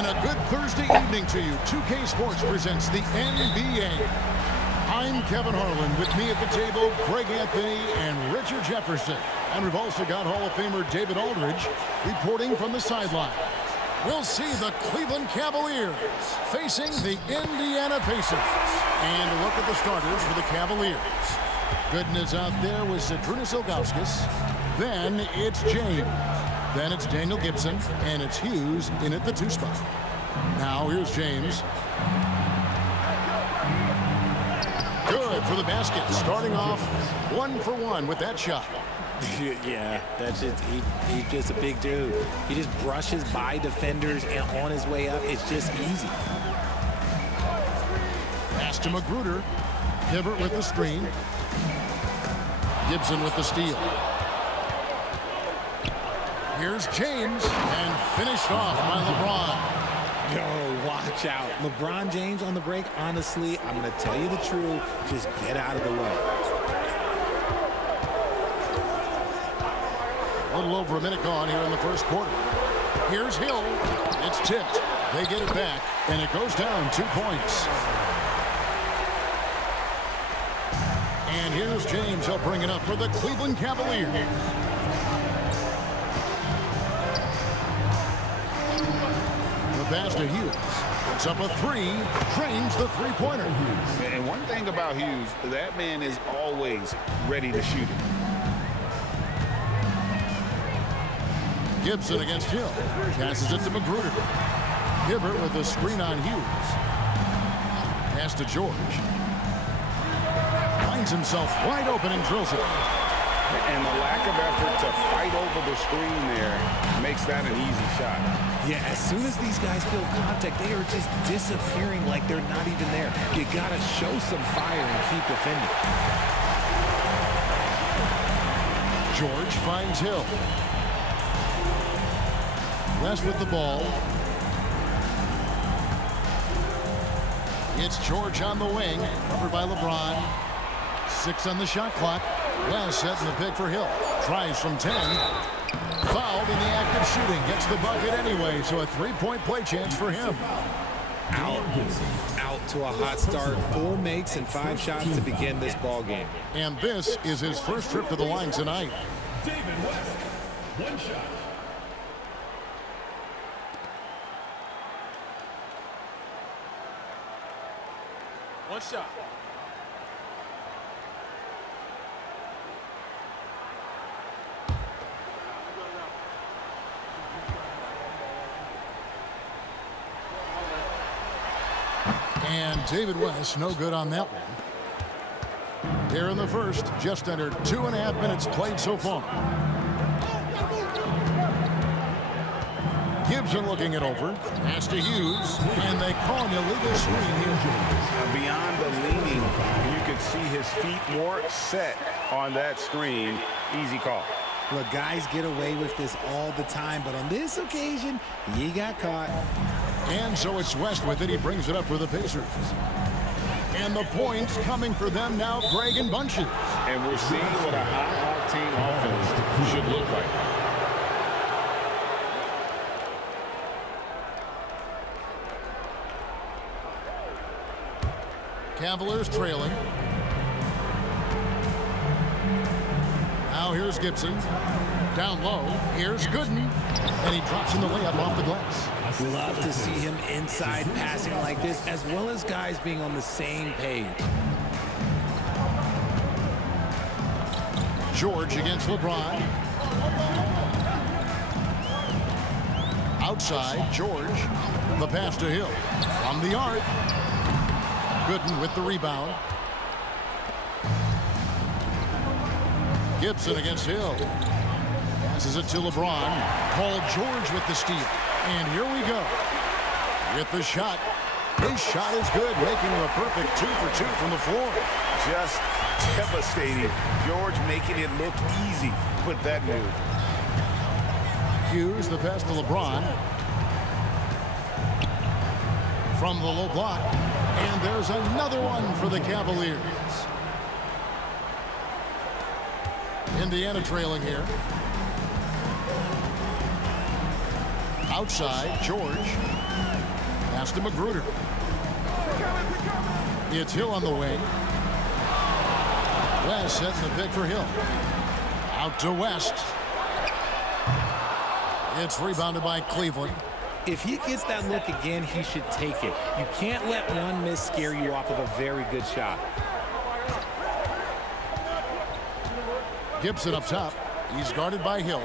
And a good Thursday evening to you. 2K Sports presents the NBA. I'm Kevin Harlan. With me at the table, Greg Anthony and Richard Jefferson. And we've also got Hall of Famer David Aldridge reporting from the sideline. We'll see the Cleveland Cavaliers facing the Indiana Pacers. And a look at the starters for the Cavaliers. Gooden out there with Zydrunas Ilgauskas. Then it's James. Then it's Daniel Gibson. And it's Hughes in at the 2 spot. Now here's James. Good for the basket. Starting off 1 for 1 with that shot. Yeah, that's just he's just a big dude. He just brushes by defenders and on his way up. It's just easy. Pass to Magruder. Hibbert with the screen. Gibson with the steal. Here's James, and finished off by LeBron. Yo, watch out. LeBron James on the break, honestly, I'm going to tell you the truth. Just get out of the way. A little over a minute gone here in the first quarter. Here's Hill. It's tipped. They get it back, and it goes down 2 points. And here's James. He'll bring it up for the Cleveland Cavaliers. Pass to Hughes. It's up a 3. Drains the 3-pointer. And one thing about Hughes, that man is always ready to shoot it. Gibson against Hill. Passes it to Magruder. Hibbert with the screen on Hughes. Pass to George. Finds himself wide open and drills it. And the lack of effort to fight over the screen there makes that an easy shot. Yeah, as soon as these guys feel contact, they are just disappearing like they're not even there. You got to show some fire and keep defending. George finds Hill. West with the ball. It's George on the wing, covered by LeBron. 6 on the shot clock. West setting the pick for Hill. Tries from 10. Fouled in the act of shooting. Gets the bucket anyway, so a 3-point play chance for him. Out to a hot start. 4 makes and 5 shots to begin this ball game. And this is his first trip to the line tonight. David West, 1 shot. One shot. And David West, no good on that one. Here in the first, just under 2.5 minutes played so far. Gibson looking it over. Pass to Hughes. And they call an illegal screen here. Beyond the leaning, you could see his feet more set on that screen. Easy call. Look, guys get away with this all the time, but on this occasion, he got caught. And so it's West with it. He brings it up for the Pacers. And the points coming for them now, Greg and bunches. And we're seeing what a high-octane offense should look like. Cavaliers trailing. Now here's Gibson. Down low. Here's Gooden. And he drops in the layup off the glass. Love to see him inside passing like this, as well as guys being on the same page. George against LeBron. Outside, George. The pass to Hill. From the arc. Gooden with the rebound. Gibson against Hill. Passes it to LeBron. Paul George with the steal. And here we go. With the shot. His shot is good, making him a perfect 2 for 2 from the floor. Just devastating. George making it look easy with that move. Hughes, the pass to LeBron. From the low block. And there's another one for the Cavaliers. Indiana trailing here. Outside, George. Pass to Magruder. It's Hill on the wing. West setting the pick for Hill. Out to West. It's rebounded by Cleveland. If he gets that look again, he should take it. You can't let one miss scare you off of a very good shot. Gibson up top. He's guarded by Hill.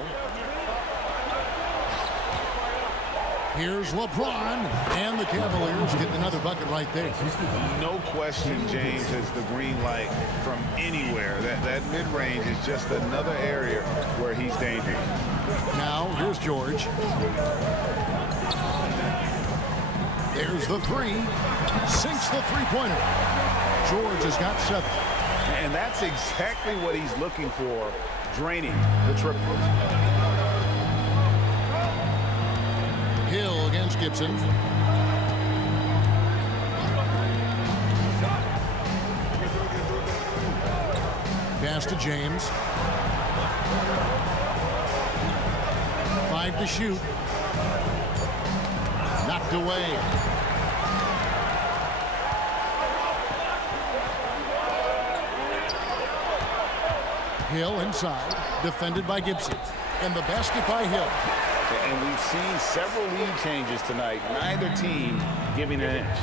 Here's LeBron, and the Cavaliers getting another bucket right there. No question, James has the green light from anywhere. That mid-range is just another area where he's dangerous. Now, here's George. There's the three. Sinks the three-pointer. George has got 7. And that's exactly what he's looking for, draining the triple. Hill against Gibson. Pass to James. 5 to shoot. Knocked away. Hill inside, defended by Gibson. And the basket by Hill. And we've seen several lead changes tonight. Neither team giving an inch.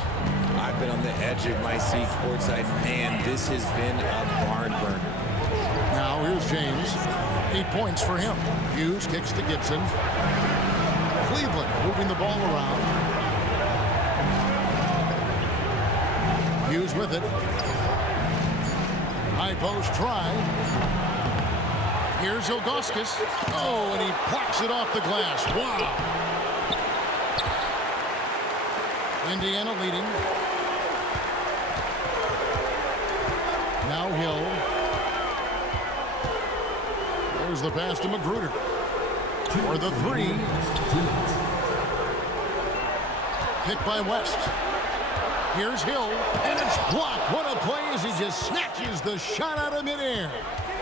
I've been on the edge of my seat courtside. Man, this has been a barn burner. Now here's James. 8 points for him. Hughes kicks to Gibson. Cleveland moving the ball around. Hughes with it. High post try. Here's Ilgauskas. Oh, and he plucks it off the glass. Wow. Indiana leading. Now Hill. There's the pass to Magruder. For the three. Picked by West. Here's Hill. And it's blocked. What a play as he just snatches the shot out of midair.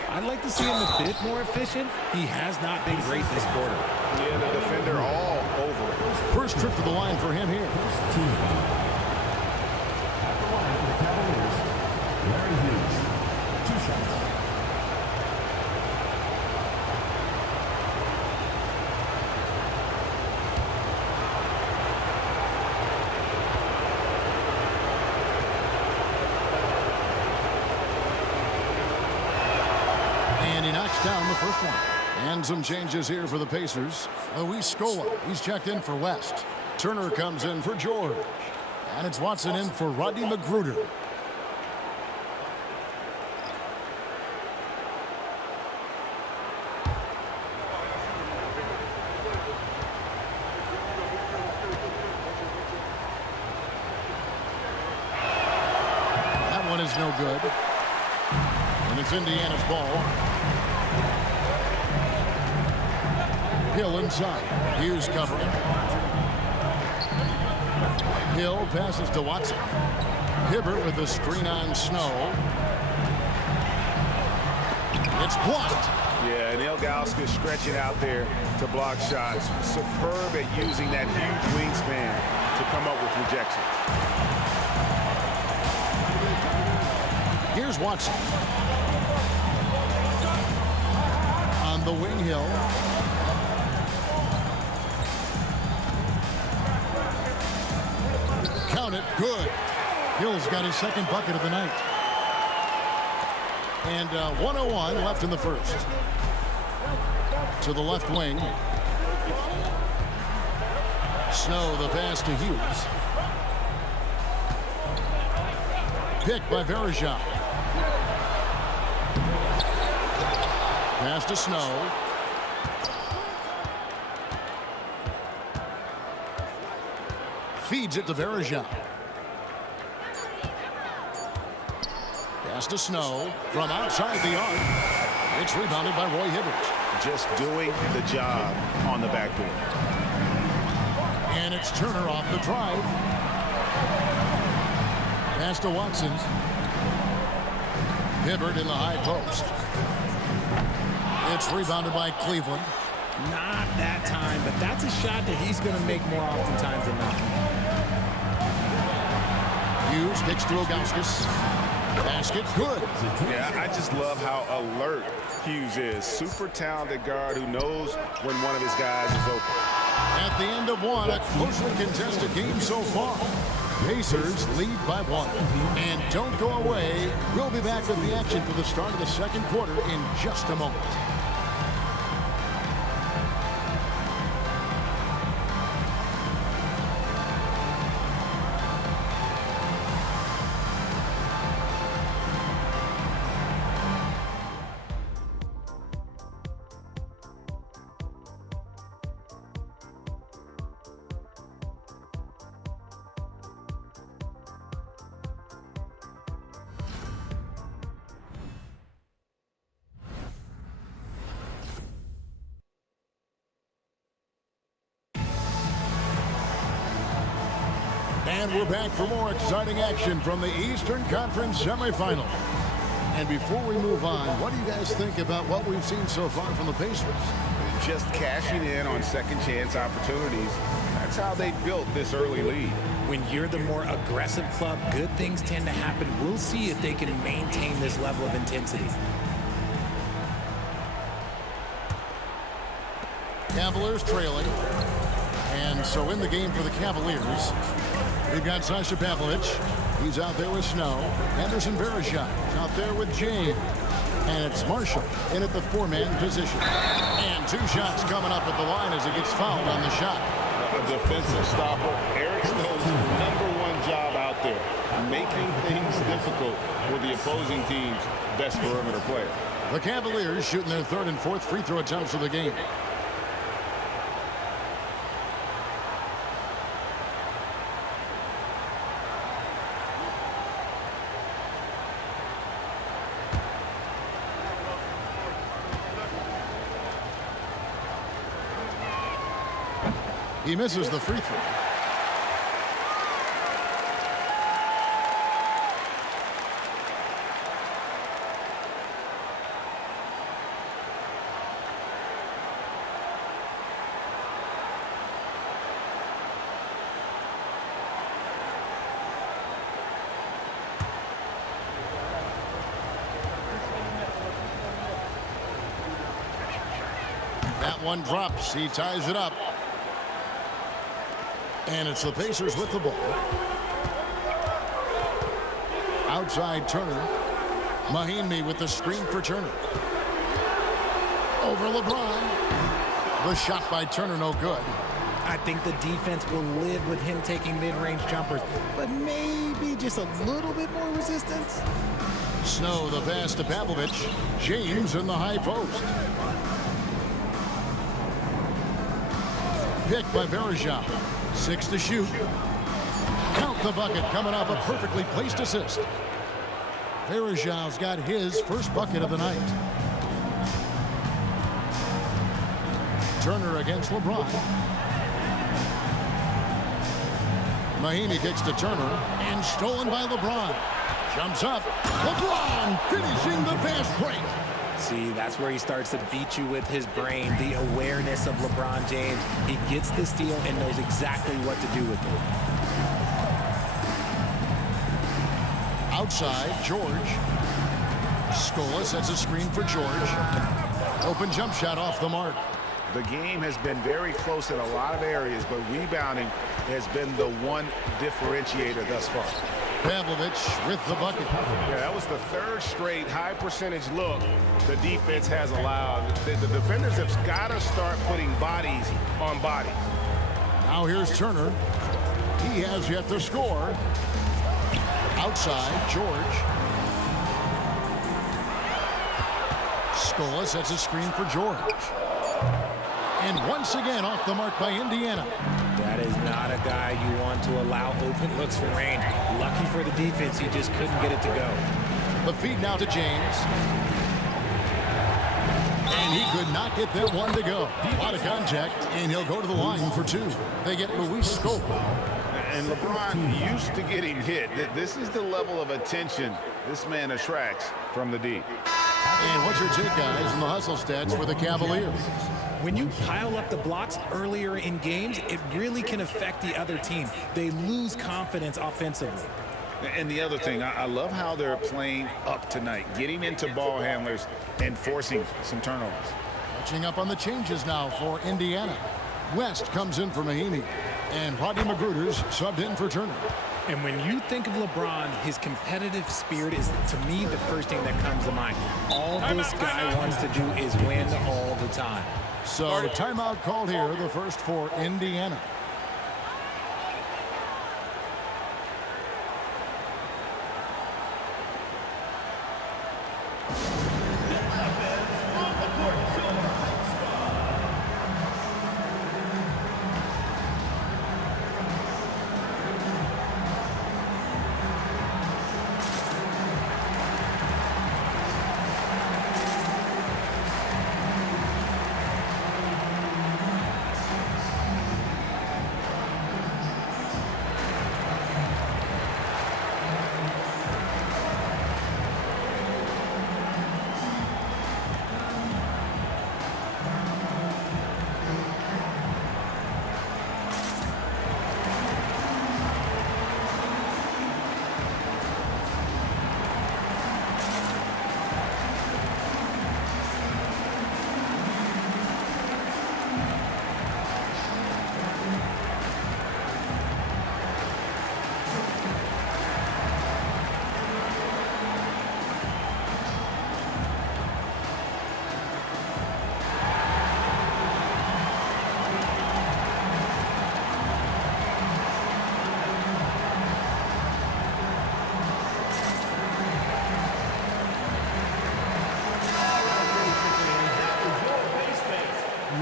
I'd like to see him a bit more efficient. He has not been great this quarter. Yeah, the defender all over it. First trip to the line for him here. At the line for the Cavaliers, Larry Hughes. 2 shots. And he knocks down the first one. And some changes here for the Pacers. Luis Scola, he's checked in for West. Turner comes in for George. And it's Watson in for Rodney Magruder. That one is no good. And it's Indiana's ball. Hill inside. Hughes covering. Hill passes to Watson. Hibbert with the screen on Snow. It's blocked. Yeah, and Ilgauskas stretching out there to block shots. Superb at using that huge wingspan to come up with rejection. Here's Watson. On the wing, Hill. Count it. Good. Hill's got his second bucket of the night. And 1:01 left in the first. To the left wing. Snow, the pass to Hughes. Picked by Verejao. Pass to Snow. Feeds it to Verejao. Pass to Snow from outside the arc. It's rebounded by Roy Hibbert. Just doing the job on the backboard. And it's Turner off the drive. Pass to Watson. Hibbert in the high post. It's rebounded by Cleveland. Not that time, but that's a shot that he's going to make more oftentimes than not. Hughes kicks to Ilgauskas. Basket good. Yeah, I just love how alert Hughes is. Super talented guard who knows when one of his guys is open. At the end of one, a closely contested game so far. Pacers lead by 1. And don't go away. We'll be back with the action for the start of the second quarter in just a moment. And we're back for more exciting action from the Eastern Conference semifinal. And before we move on, what do you guys think about what we've seen so far from the Pacers? Just cashing in on second chance opportunities. That's how they built this early lead. When you're the more aggressive club, good things tend to happen. We'll see if they can maintain this level of intensity. Cavaliers trailing. And so in the game for the Cavaliers, we've got Sasha Pavlovich. He's out there with Snow. Anderson Varejao out there with James. And it's Marshall in at the 4-man position. And 2 shots coming up at the line as he gets fouled on the shot. A defensive stopper. Eric Snow's #1 job out there, making things difficult for the opposing team's best perimeter player. The Cavaliers shooting their 3rd and 4th free throw attempts of the game. He misses the free throw. That one drops. He ties it up. And it's the Pacers with the ball. Outside Turner. Mahinmi with the screen for Turner. Over LeBron. The shot by Turner, no good. I think the defense will live with him taking mid-range jumpers, but maybe just a little bit more resistance. Snow the pass to Pavlovich. James in the high post. Picked by Varejao. 6 to shoot. Count the bucket coming off a perfectly placed assist. Varejao's got his first bucket of the night. Turner against LeBron. Mahinmi kicks to Turner and stolen by LeBron. Jumps up. LeBron finishing the fast break. See, that's where he starts to beat you with his brain, the awareness of LeBron James. He gets the steal and knows exactly what to do with it. Outside, George. Scola sets a screen for George. Open jump shot off the mark. The game has been very close in a lot of areas, but rebounding has been the one differentiator thus far. Pavlovich with the bucket. Yeah, that was the 3rd straight high percentage look the defense has allowed. The defenders have got to start putting bodies on bodies. Now here's Turner. He has yet to score. Outside, George. Scola sets a screen for George. And once again off the mark by Indiana. That is not a guy you want to allow open looks for range. Lucky for the defense, he just couldn't get it to go. The feed now to James. And he could not get that one to go. A lot of contact, and he'll go to the line for 2. They get Luis Scola. And LeBron used to getting hit. This is the level of attention this man attracts from the deep. And what's your take, guys, on the hustle stats for the Cavaliers? When you pile up the blocks earlier in games, it really can affect the other team. They lose confidence offensively. And the other thing, I love how they're playing up tonight, getting into ball handlers and forcing some turnovers. Catching up on the changes now for Indiana. West comes in for Mahinmi, and Rodney McGruder's subbed in for Turner. And when you think of LeBron, his competitive spirit is, to me, the first thing that comes to mind. All this guy wants to do is win all the time. So timeout called here, the first for Indiana.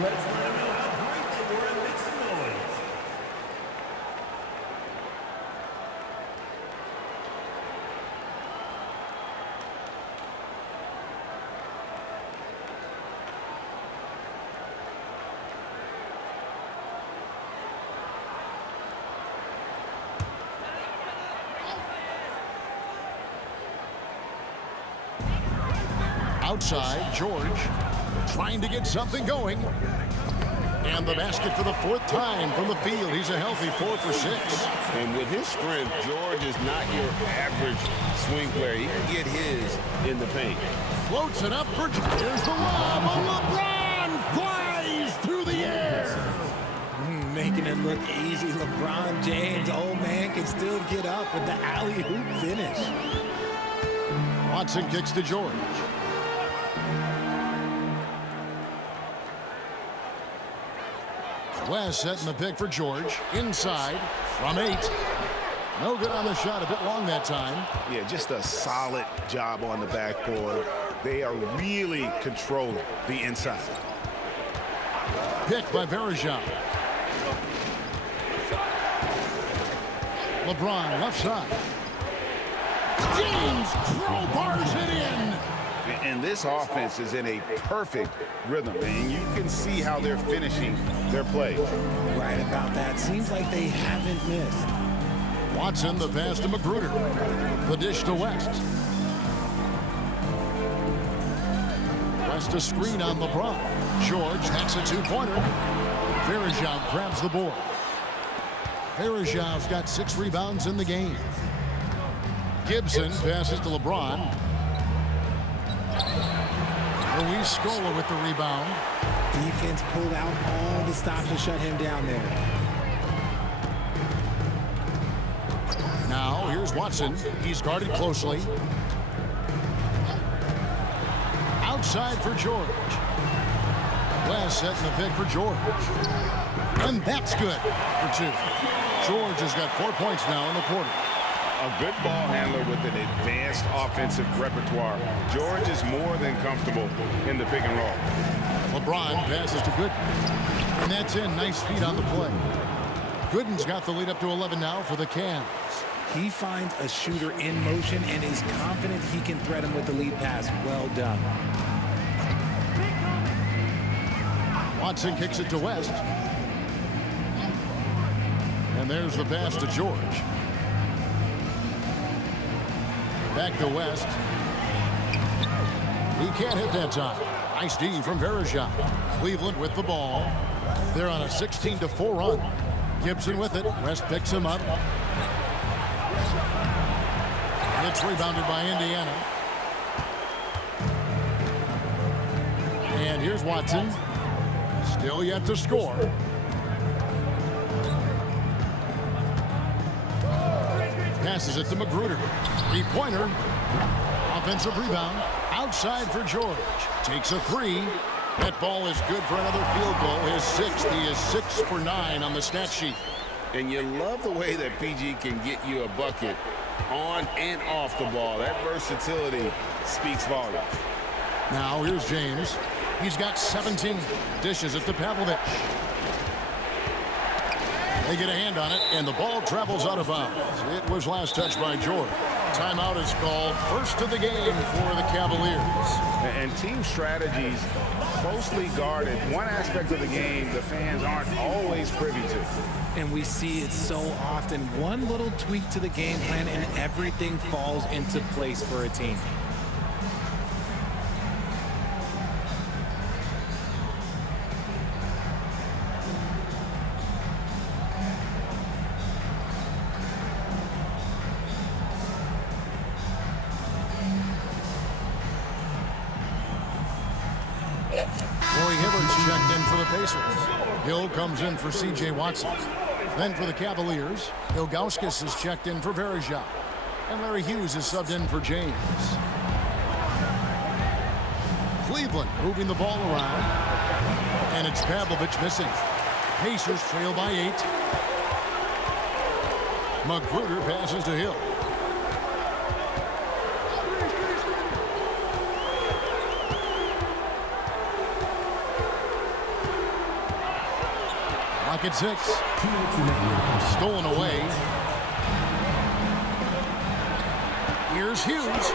Let's let them know how great they were and make some noise. Outside, George trying to get something going. And the basket for the fourth time from the field. He's a healthy 4 for 6. And with his strength, George is not your average swing player. He can get his in the paint. Floats it up for... Here's the lob. LeBron flies through the air. Making it look easy. LeBron James, old man, can still get up with the alley-oop finish. Watson kicks to George. West setting the pick for George. Inside from 8. No good on the shot. A bit long that time. Yeah, just a solid job on the backboard. They are really controlling the inside. Pick by Varejao. LeBron left side. James crowbars it in. And this offense is in a perfect rhythm, and you can see how they're finishing their play. Right about that. Seems like they haven't missed. Watson, the pass to Magruder. The dish to West. West a screen on LeBron. George, that's a 2-pointer. Varejao grabs the board. Varejao's got 6 rebounds in the game. Gibson passes to LeBron. Luis Scola with the rebound. Defense pulled out all the stops to shut him down there. Now, here's Watson. He's guarded closely. Outside for George. West setting the pick for George. And that's good for 2. George has got 4 points now in the quarter. A good ball handler with an advanced offensive repertoire. George is more than comfortable in the pick and roll. LeBron passes to Gooden. And that's in. Nice feet on the play. Gooden's got the lead up to 11 now for the Cavs. He finds a shooter in motion and is confident he can thread him with the lead pass. Well done. Watson kicks it to West. And there's the pass to George. Back to West. He can't hit that time. Nice D from Varejao. Cleveland with the ball. They're on a 16-4 run. Gibson with it. West picks him up. It's rebounded by Indiana. And here's Watson. Still yet to score. Passes it to Magruder. Three-pointer. Offensive rebound. Outside for George. Takes a three. That ball is good for another field goal. His sixth. He is 6 for 9 on the stat sheet. And you love the way that PG can get you a bucket on and off the ball. That versatility speaks volumes. Now here's James. He's got 17. Dishes it to Pavlovich. They get a hand on it, and the ball travels out of bounds. It was last touched by George. Timeout is called. First of the game for the Cavaliers. And team strategies closely guarded. One aspect of the game the fans aren't always privy to. And we see it so often. One little tweak to the game plan and everything falls into place for a team. Roy Hibbert's checked in for the Pacers. Hill comes in for C.J. Watson. Then for the Cavaliers, Ilgauskas is checked in for Varejao. And Larry Hughes is subbed in for James. Cleveland moving the ball around. And it's Pavlovich missing. Pacers trail by 8. Magruder passes to Hill. Clock at 6. Stolen away. Here's Hughes.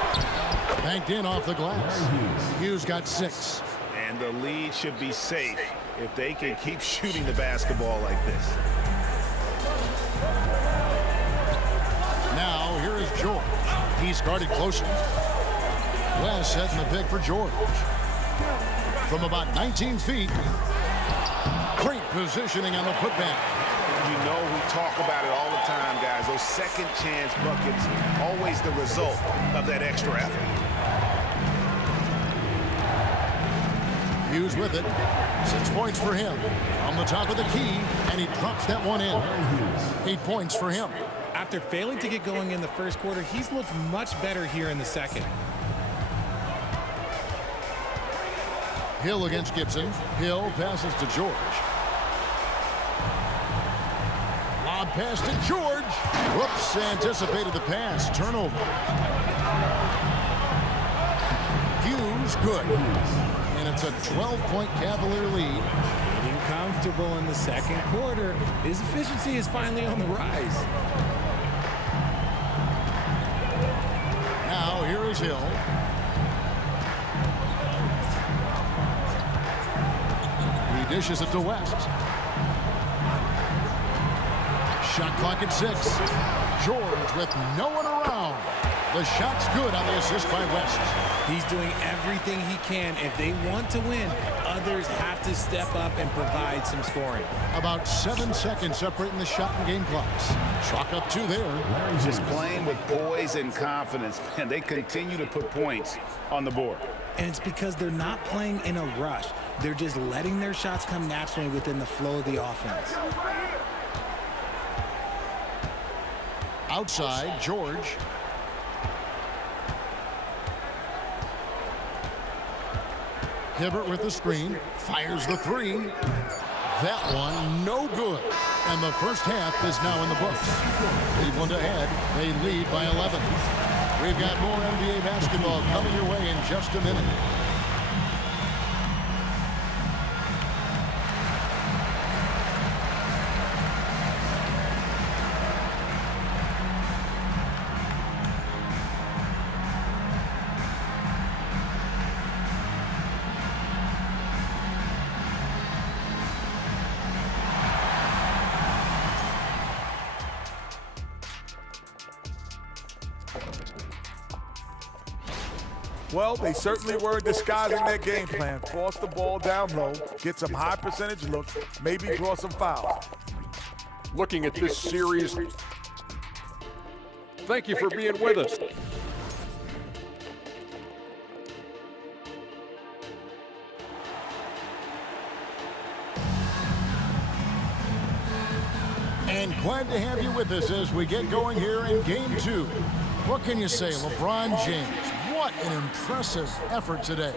Banked in off the glass. Hughes got 6. And the lead should be safe if they can keep shooting the basketball like this. Now here is George. He's guarded closely. West setting the pick for George. From about 19 feet. Great positioning on the putback. You know we talk about it all the time, guys. Those second chance buckets, always the result of that extra effort. Hughes with it. 6 points for him. On the top of the key, and he drops that one in. 8 points for him. After failing to get going in the first quarter, he's looked much better here in the second. Hill against Gibson. Hill passes to George. Lob pass to George. Whoops, anticipated the pass. Turnover. Hughes, good. And it's a 12-point Cavalier lead. Getting comfortable in the second quarter. His efficiency is finally on the rise. Now here is Hill. He dishes it to West. Shot clock at 6. George with no one around. The shot's good on the assist by West. He's doing everything he can. If they want to win, others have to step up and provide some scoring. About 7 seconds separating the shot and game clocks. Chalk up 2 there. Just playing with poise and confidence, and they continue to put points on the board. And it's because they're not playing in a rush. They're just letting their shots come naturally within the flow of the offense. Outside, George. Hibbert with the screen. Fires the 3. That one, no good. And the first half is now in the books. Cleveland ahead. They lead by 11. We've got more NBA basketball coming your way in just a minute. Well, they certainly were disguising their game plan. Force the ball down low, get some high percentage looks, maybe draw some fouls. Looking at this series, thank you for being with us. And glad to have you with us as we get going here in Game 2. What can you say, LeBron James? What an impressive effort today.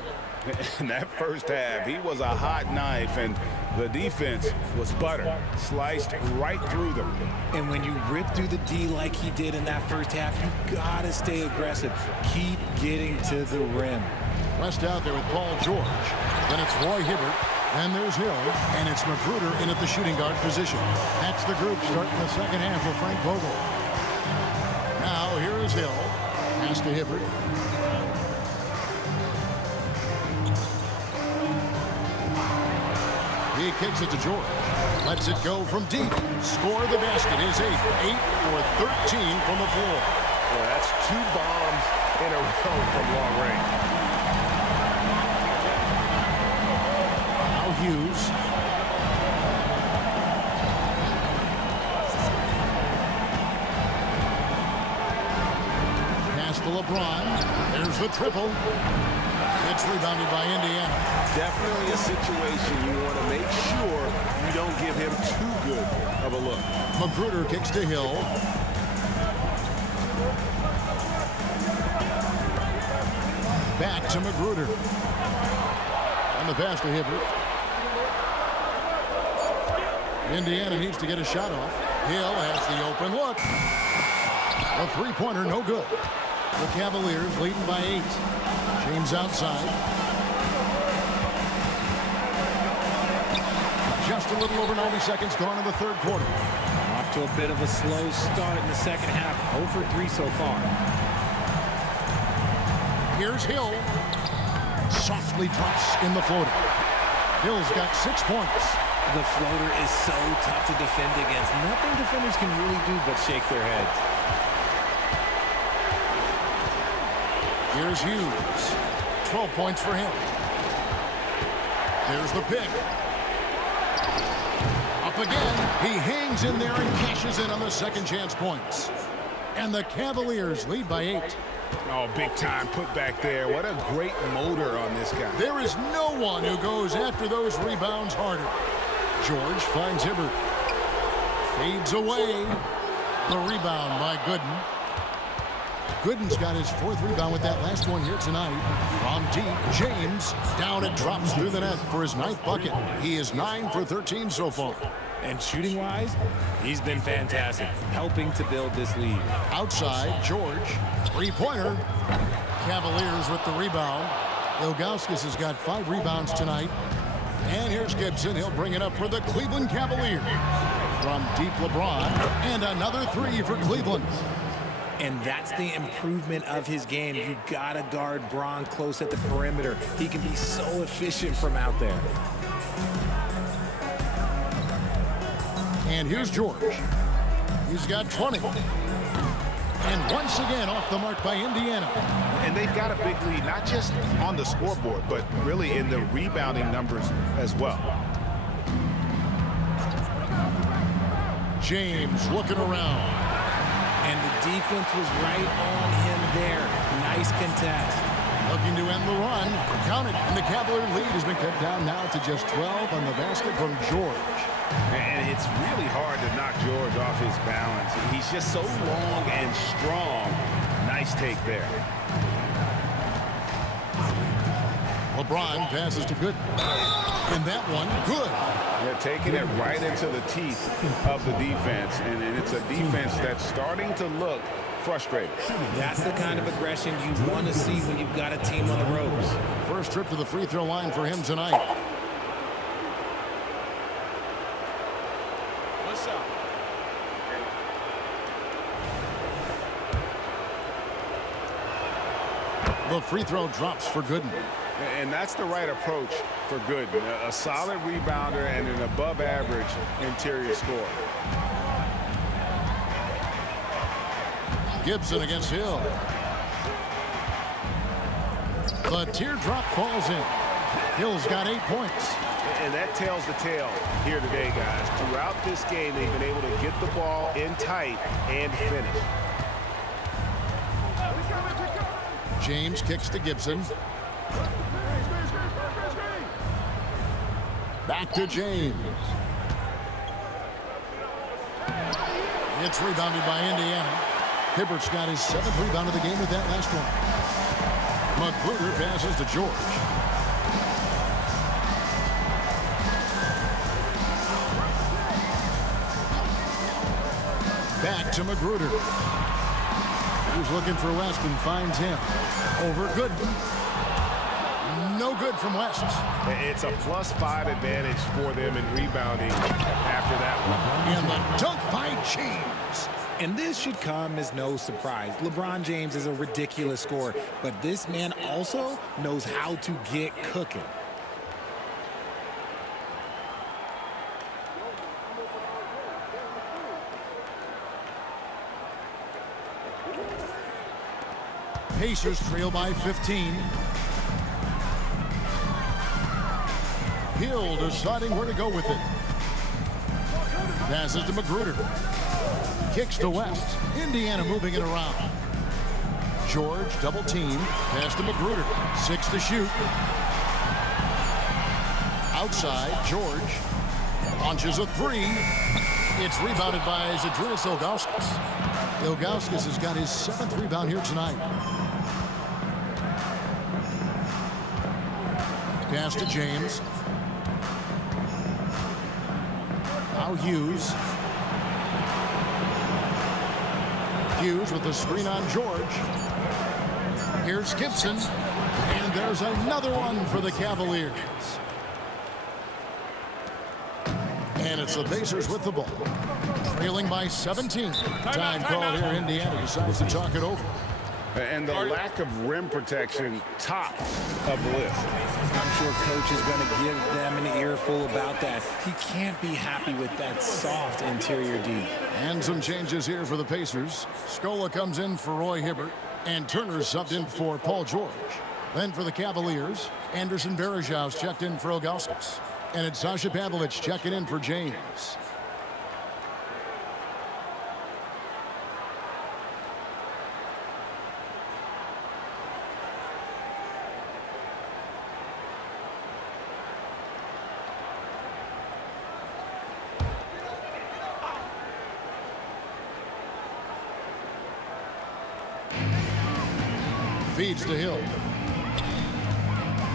In that first half, he was a hot knife, and the defense was butter, sliced right through them. And when you rip through the D like he did in that first half, you gotta stay aggressive. Keep getting to the rim. West out there with Paul George. Then it's Roy Hibbert. Then there's Hill. And it's Magruder in at the shooting guard position. That's the group starting the second half for Frank Vogel. Now here is Hill. Pass to Hibbert. He kicks it to George. Lets it go from deep. Score the basket. His 8 for 13 from the floor. Well, that's 2 bombs in a row from long range. Now Hughes. Pass to LeBron. There's the triple. It's rebounded by Indiana. Definitely a situation you want to make sure you don't give him too good of a look. Magruder kicks to Hill. Back to Magruder. And the pass to Hibbert. Indiana needs to get a shot off. Hill has the open look. A three-pointer, no good. The Cavaliers leading by 8. James outside. Just a little over 90 seconds gone in the third quarter. Off to a bit of a slow start in the second half. 0 for 3 so far. Here's Hill. Softly drops in the floater. Hill's got 6 points. The floater is so tough to defend against. Nothing defenders can really do but shake their heads. Here's Hughes. 12 points for him. There's the pick. Up again. He hangs in there and cashes in on the second chance points. And the Cavaliers lead by 8. Oh, big time put back there. What a great motor on this guy. There is no one who goes after those rebounds harder. George finds Hibbert. Fades away. The rebound by Gooden. Gooden's got his 4th rebound with that last one here tonight. From deep, James down and drops through the net for his 9th bucket. He is 9 for 13 so far. And shooting-wise, he's been fantastic, helping to build this lead. Outside, George. Three-pointer. Cavaliers with the rebound. Ilgauskas has got 5 rebounds tonight. And here's Gibson. He'll bring it up for the Cleveland Cavaliers. From deep, LeBron. And another 3 for Cleveland. And that's the improvement of his game. You gotta guard Braun close at the perimeter. He can be so efficient from out there. And here's George. He's got 20. And once again off the mark by Indiana. And they've got a big lead, not just on the scoreboard, but really in the rebounding numbers as well. James looking around. And the defense was right on him there. Nice contest. Looking to end the run. Count it. And the Cavalier lead has been cut down now to just 12 on the basket from George. And it's really hard to knock George off his balance. He's just so long and strong. Nice take there. LeBron passes to Gooden. And that one, good. They're taking it right into the teeth of the defense. And it's a defense that's starting to look frustrated. That's the kind of aggression you want to see when you've got a team on the ropes. First trip to the free throw line for him tonight. What's up? The free throw drops for Gooden. And that's the right approach for Gooden. A solid rebounder and an above-average interior scorer. Gibson against Hill. The teardrop falls in. Hill's got 8 points. And that tells the tale here today, guys. Throughout this game, they've been able to get the ball in tight and finish. James kicks to Gibson. Back to James. It's rebounded by Indiana. Hibbert's got his 7th rebound of the game with that last one. Magruder passes to George. Back to Magruder. He's looking for West and finds him. Over Goodman. No good from West. It's a +5 advantage for them in rebounding after that one. And the dunk by James. And this should come as no surprise. LeBron James is a ridiculous scorer, but this man also knows how to get cooking. Pacers trail by 15. Hill deciding where to go with it. Passes to Magruder. Kicks to West. Indiana moving it around. George double team. Pass to Magruder. 6 to shoot. Outside, George launches a 3. It's rebounded by Zydrunas Ilgauskas. Ilgauskas has got his 7th rebound here tonight. Pass to James. Now Hughes. Hughes with the screen on George. Here's Gibson. And there's another one for the Cavaliers. And it's the Pacers with the ball. Trailing by 17. Time call here. Indiana decides to talk it over. And the lack of rim protection, top of the list. I'm sure coach is going to give them an earful about that. He can't be happy with that soft interior D. And some changes here for the Pacers. Scola comes in for Roy Hibbert, and Turner subbed in for Paul George. Then for the Cavaliers, Anderson Varejão's checked in for Ilgauskas. And it's Sasha Pavlovich checking in for James. Feeds to Hill.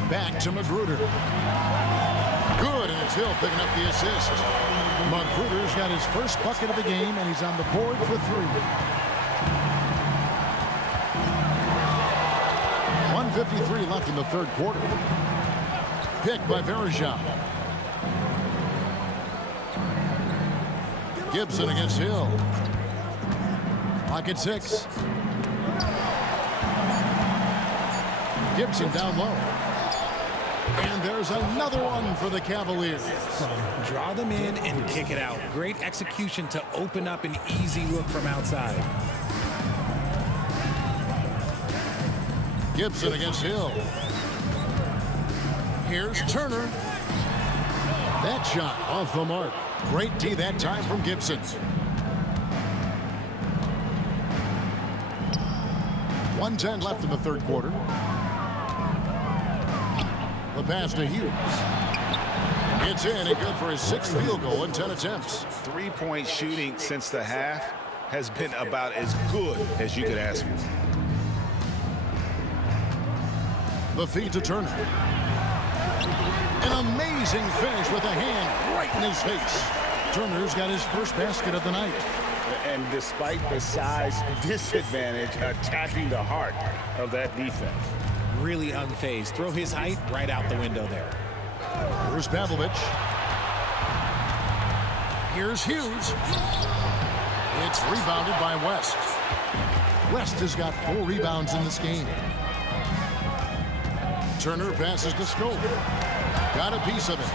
Back to Magruder. Good, and it's Hill picking up the assist. Magruder's got his first bucket of the game, and he's on the board for 3. 1:53 left in the 3rd quarter. Picked by Varejão. Gibson against Hill. Clock at 6. Gibson down low. And there's another one for the Cavaliers. Draw them in and kick it out. Great execution to open up an easy look from outside. Gibson against Hill. Here's Turner. That shot off the mark. Great D that time from Gibson. 1:10 left in the 3rd quarter. The pass to Hughes. It's in and good for his 6th field goal in 10 attempts. 3-point shooting since the half has been about as good as you could ask for. The feed to Turner. An amazing finish with a hand right in his face. Turner's got his first basket of the night. And despite the size disadvantage, attacking the heart of that defense. Really unfazed. Throw his height right out the window there. Here's Pavlovich. Here's Hughes. It's rebounded by West. West has got 4 rebounds in this game. Turner passes to Scola. Got a piece of it.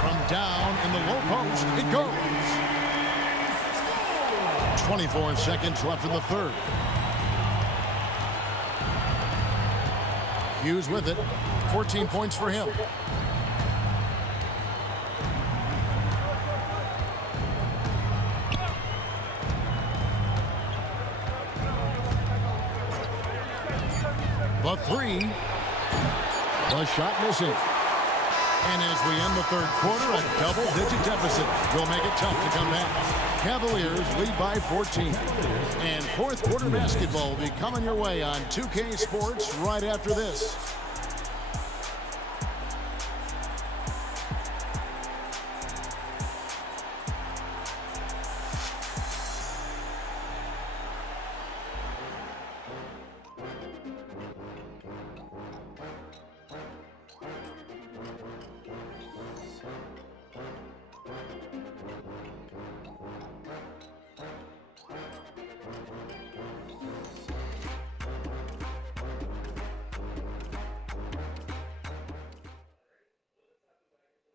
From down in the low post, it goes. 24 seconds left in the 3rd. Hughes with it. 14 points for him. The three. The shot missing. And as we end the third quarter, a double-digit deficit will make it tough to come back. Cavaliers lead by 14. And fourth quarter basketball will be coming your way on 2K Sports right after this.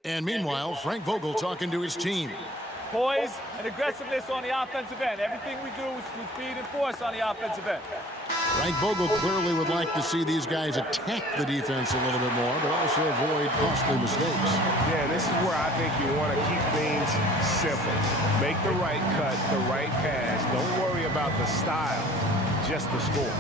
And meanwhile, Frank Vogel talking to his team. Poise and aggressiveness on the offensive end. Everything we do is with speed and force on the offensive end. Frank Vogel clearly would like to see these guys attack the defense a little bit more, but also avoid costly mistakes. Yeah, this is where I think you want to keep things simple. Make the right cut, the right pass. Don't worry about the style, just the score.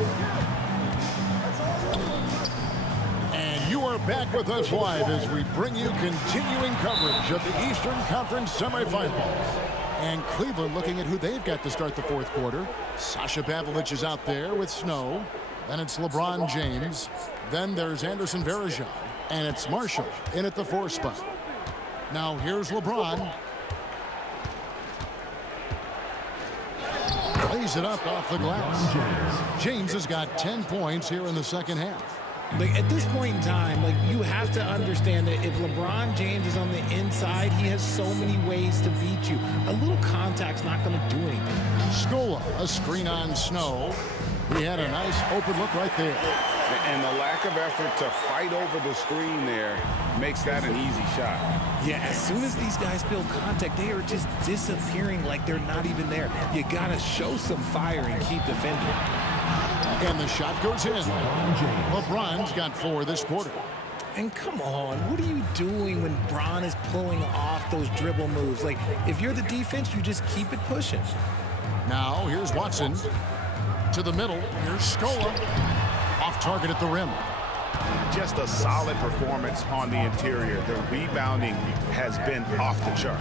And you are back with us live as we bring you continuing coverage of the Eastern Conference semifinals. And Cleveland looking at who they've got to start the fourth quarter. Sasha Pavlovich is out there with Snow. Then it's LeBron James. Then there's Anderson Varejao. And it's Marshall in at the 4 spot. Now here's LeBron. Lays it up off the glass. James has got 10 points here in the second half. Like, at this point in time, like, you have to understand that if LeBron James is on the inside, he has so many ways to beat you. A little contact's not going to do anything. Scola, a screen on Snow. He had a nice open look right there. And the lack of effort to fight over the screen there makes that an easy shot. Yeah, as soon as these guys feel contact, they are just disappearing like they're not even there. You got to show some fire and keep defending. And the shot goes in. LeBron's got 4 this quarter. And come on, what are you doing when Bron is pulling off those dribble moves? Like, if you're the defense, you just keep it pushing. Now, here's Watson. To the middle. Here's Scola. Off target at the rim. Just a solid performance on the interior. The rebounding has been off the chart.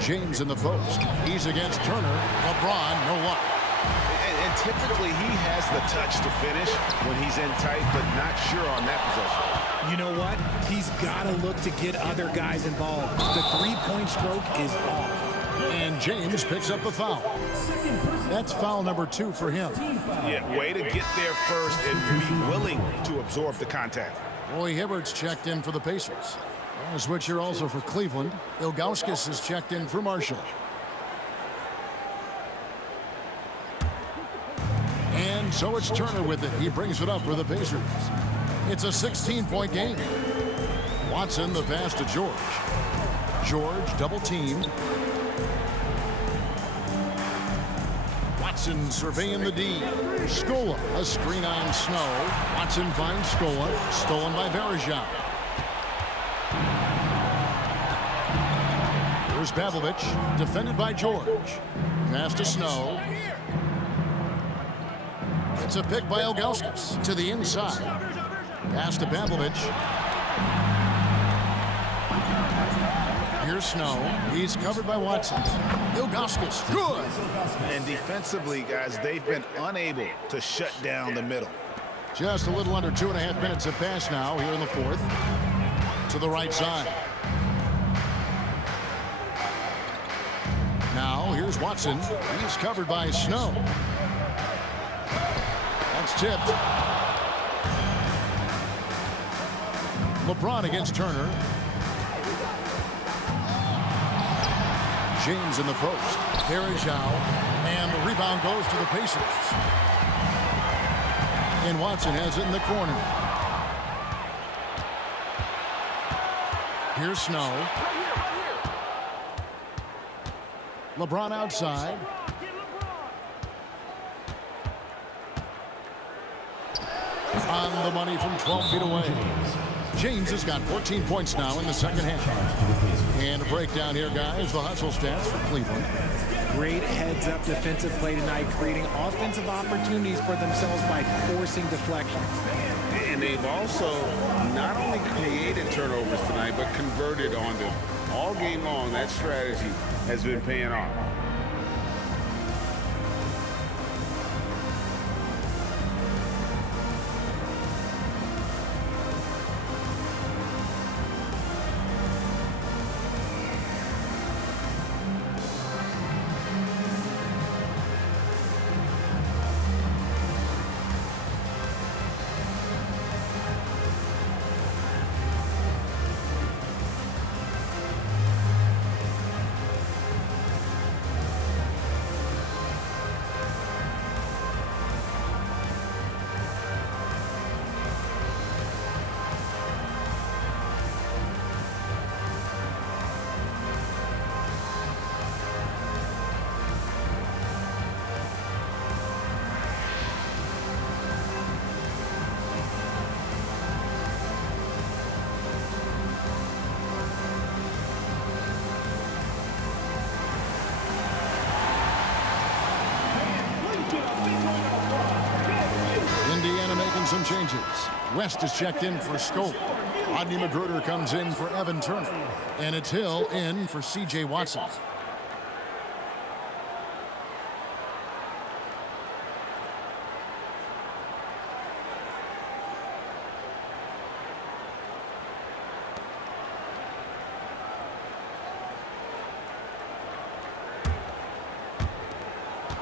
James in the post. He's against Turner. LeBron, no luck. And typically he has the touch to finish when he's in tight, but not sure on that possession. You know what? He's got to look to get other guys involved. The three-point stroke is off. And James picks up the foul. That's foul number 2 for him. Yeah, way to get there first and be willing to absorb the contact. Roy Hibbert's checked in for the Pacers. A switch here also for Cleveland. Ilgauskas is checked in for Marshall. And so it's Turner with it. He brings it up for the Pacers. It's a 16-point game. Watson the pass to George. George double-teamed. Watson surveying the D. Scola, a screen on Snow. Watson finds Scola. Stolen by Varejao. Here's Pavlovich, defended by George. Pass to Snow. It's a pick by Ilgauskas to the inside. Pass to Pavlovich. Here's Snow. He's covered by Watson. Ilgauskas, good. And defensively, guys, they've been unable to shut down the middle. Just a little under 2.5 minutes have passed now here in the fourth. To the right side. Now, here's Watson. He's covered by Snow. That's tipped. LeBron against Turner. James in the post. Varejao. And the rebound goes to the Pacers. And Watson has it in the corner. Here's Snow. LeBron outside. on the money from 12 feet away. James has got 14 points now in the second half. And a breakdown here, guys. The hustle stats for Cleveland. Great heads-up defensive play tonight, creating offensive opportunities for themselves by forcing deflections. And they've also not only created turnovers tonight, but converted on them. All game long, that strategy has been paying off. Indiana making some changes. West is checked in for Scope. Rodney McGruder comes in for Evan Turner. And it's Hill in for C.J. Watson.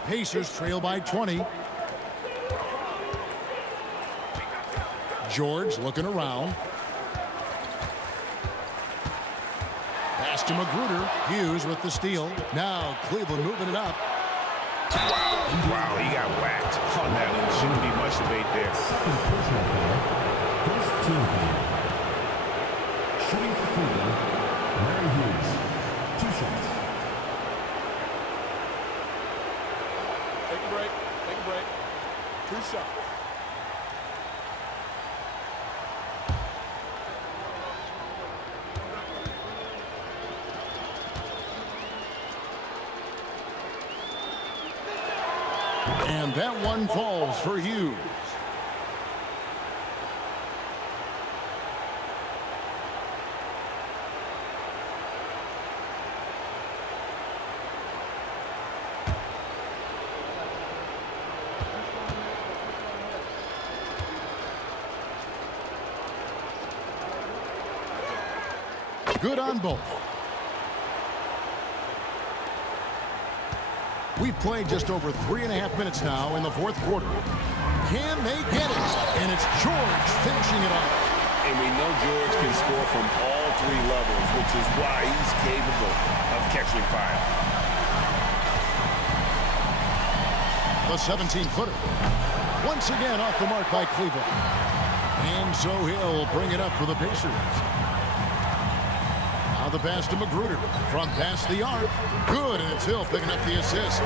Pacers trail by 20. George looking around. Pass to Magruder. Hughes with the steal. Now Cleveland moving it up. Wow, he got whacked on that one. Shouldn't be much debate there. Second personal foul. First team foul. Shooting for Cleveland, Larry Hughes. 2 shots. Take a break. Take a break. 2 shots. And that one falls for Hughes. Good on both. We've played just over 3.5 minutes now in the fourth quarter. Can they get it? And it's George finishing it off. And we know George can score from all 3 levels, which is why he's capable of catching fire. The 17-footer. Once again off the mark by Cleveland. And so Hill bring it up for the Pacers. Now the pass to Magruder. From past the arc. Good, and it's Hill picking up the assist.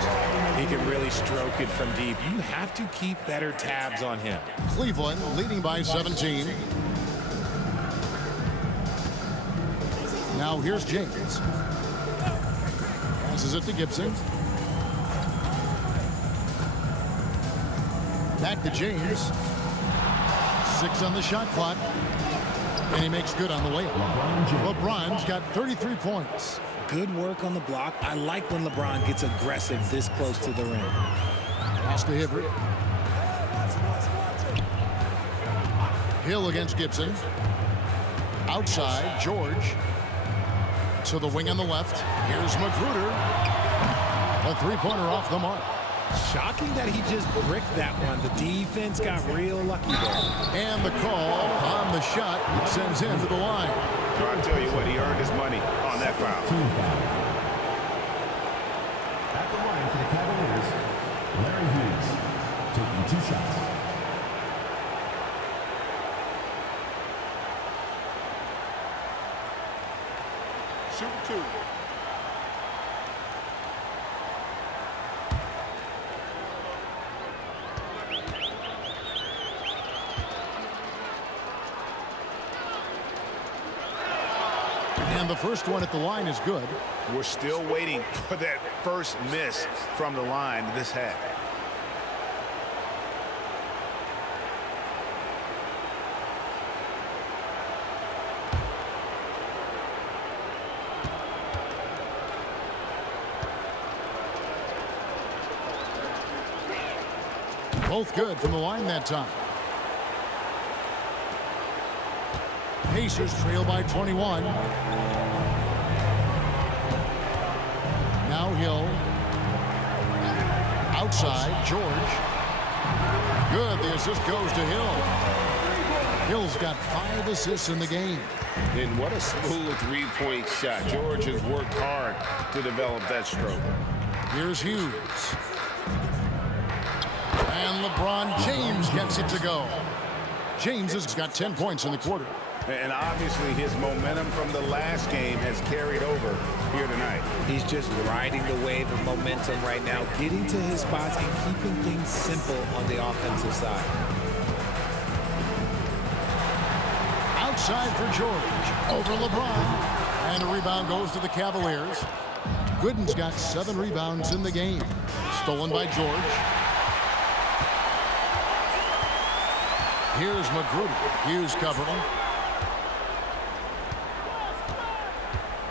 He can really stroke it from deep. You have to keep better tabs on him. Cleveland leading by 17. Now here's James. Passes it to Gibson. Back to James. 6 on the shot clock. And he makes good on the layup. LeBron's got 33 points. Good work on the block. I like when LeBron gets aggressive this close to the rim. Pass to Hibbert. Hill against Gibson. Outside, George. To the wing on the left. Here's Magruder. A 3-pointer off the mark. Shocking that he just bricked that one. The defense got real lucky there. And the call on the shot that sends him to the line. I'll tell you what, he earned his money on that foul. Team foul. At the line for the Cavaliers, Larry Hughes, taking 2 shots. Shoot 2. And the first one at the line is good. We're still waiting for that first miss from the line this half. Both good from the line that time. Pacers trail by 21. Now Hill. Outside, George. Good, the assist goes to Hill. Hill's got 5 assists in the game. And what a smooth three-point shot. George has worked hard to develop that stroke. Here's Hughes. And LeBron James gets it to go. James has got 10 points in the quarter. And obviously his momentum from the last game has carried over here tonight. He's just riding the wave of momentum right now, getting to his spots and keeping things simple on the offensive side. Outside for George. Over LeBron. And a rebound goes to the Cavaliers. Gooden's got 7 rebounds in the game. Stolen by George. Here's Magruder. Hughes covering.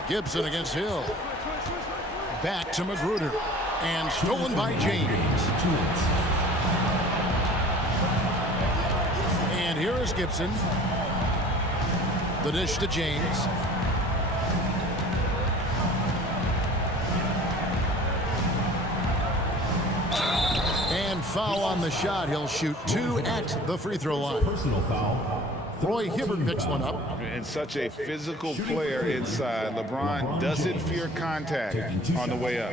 Gibson against Hill. Back to Magruder. And stolen by James. And here is Gibson. The dish to James. And foul on the shot. He'll shoot 2 at the free throw line. Personal foul. Roy Hibbert picks one up. And such a physical player inside. LeBron doesn't fear contact on the way up.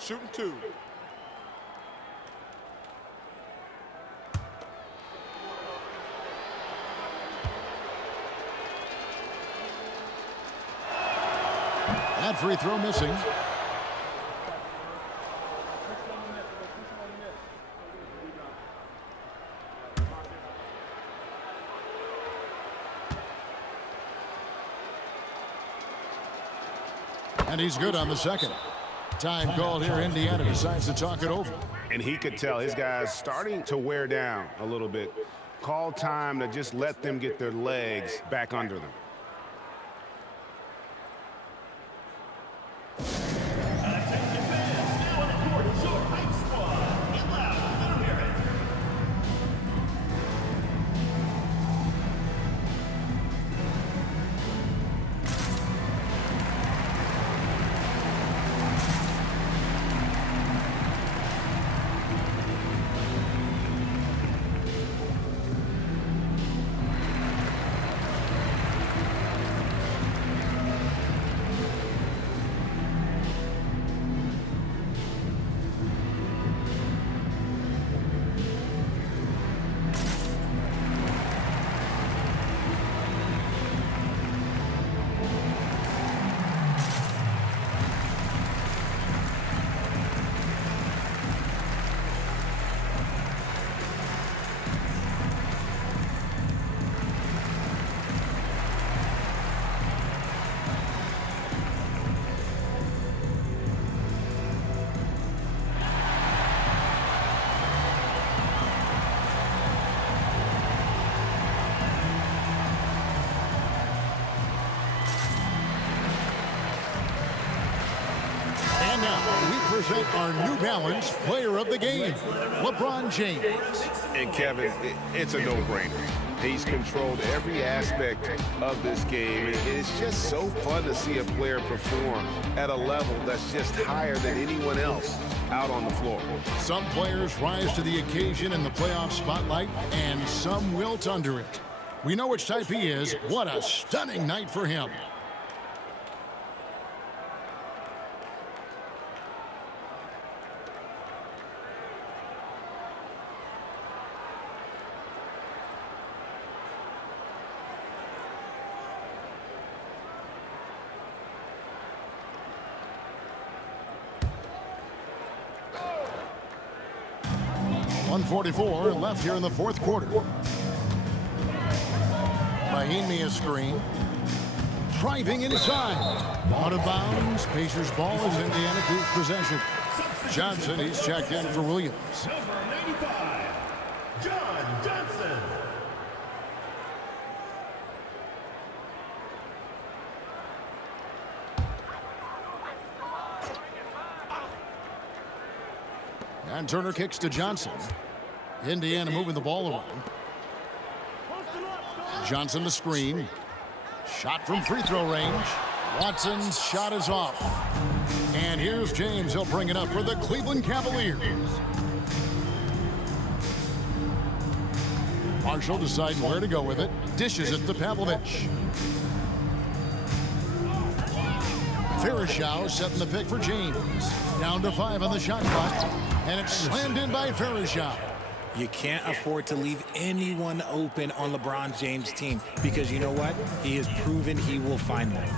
Shooting 2. That free throw missing. And he's good on the second. Time called here. Indiana decides to talk it over. And he could tell his guys starting to wear down a little bit. Call time to just let them get their legs back under them. And now we present our New Balance player of the game, LeBron James. And Kevin, it's a no-brainer. He's controlled every aspect of this game. And it's just so fun to see a player perform at a level that's just higher than anyone else out on the floor. Some players rise to the occasion in the playoff spotlight, and some wilt under it. We know which type he is. What a stunning night for him. .144 left here in the fourth quarter. Mahinmi a screen. Driving inside. Out of bounds. Pacers ball as Indiana keeps possession. Johnson, he's checked in for Williams. Number 95, John Johnson. And Turner kicks to Johnson. Indiana moving the ball around. Johnson the screen. Shot from free throw range. Watson's shot is off. And here's James. He'll bring it up for the Cleveland Cavaliers. Marshall deciding where to go with it. Dishes it to Pavlovich. Farishau setting the pick for James. Down to 5 on the shot clock. And it's slammed in by Farishau. You can't afford to leave anyone open on LeBron James' team because you know what? He has proven he will find them.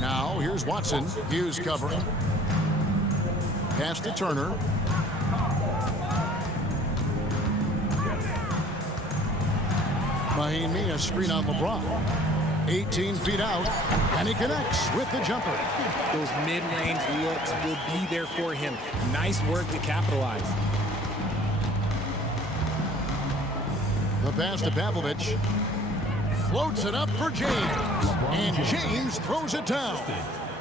Now, here's Watson. Hughes covering. Pass to Turner. Mahinmi, a screen on LeBron. 18 feet out, and he connects with the jumper. Those mid-range looks will be there for him. Nice work to capitalize. The pass to Pavlovich. Floats it up for James. And James throws it down.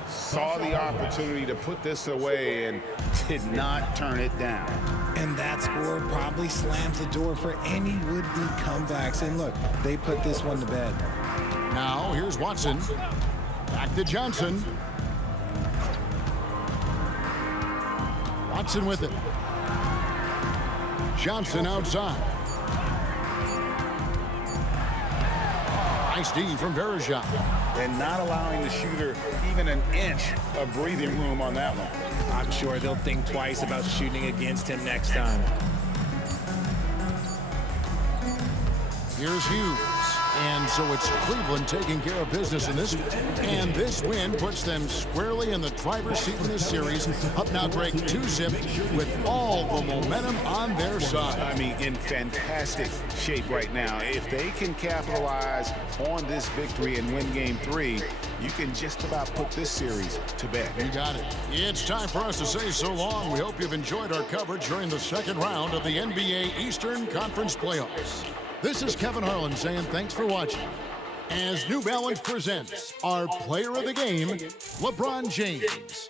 Saw the opportunity to put this away and did not turn it down. And that score probably slams the door for any would-be comebacks. And look, they put this one to bed. Now, here's Watson. Back to Johnson. Watson with it. Johnson outside. Nice D from Verejao. And not allowing the shooter even an inch of breathing room on that one. I'm sure they'll think twice about shooting against him next time. Here's Hughes. And so it's Cleveland taking care of business in this. And this win puts them squarely in the driver's seat in this series. Up now, Greg, 2-zip with all the momentum on their side. I mean, in fantastic shape right now. If they can capitalize on this victory and win game 3, you can just about put this series to bed. You got it. It's time for us to say so long. We hope you've enjoyed our coverage during the second round of the NBA Eastern Conference Playoffs. This is Kevin Harlan saying thanks for watching. As New Balance presents our player of the game, LeBron James.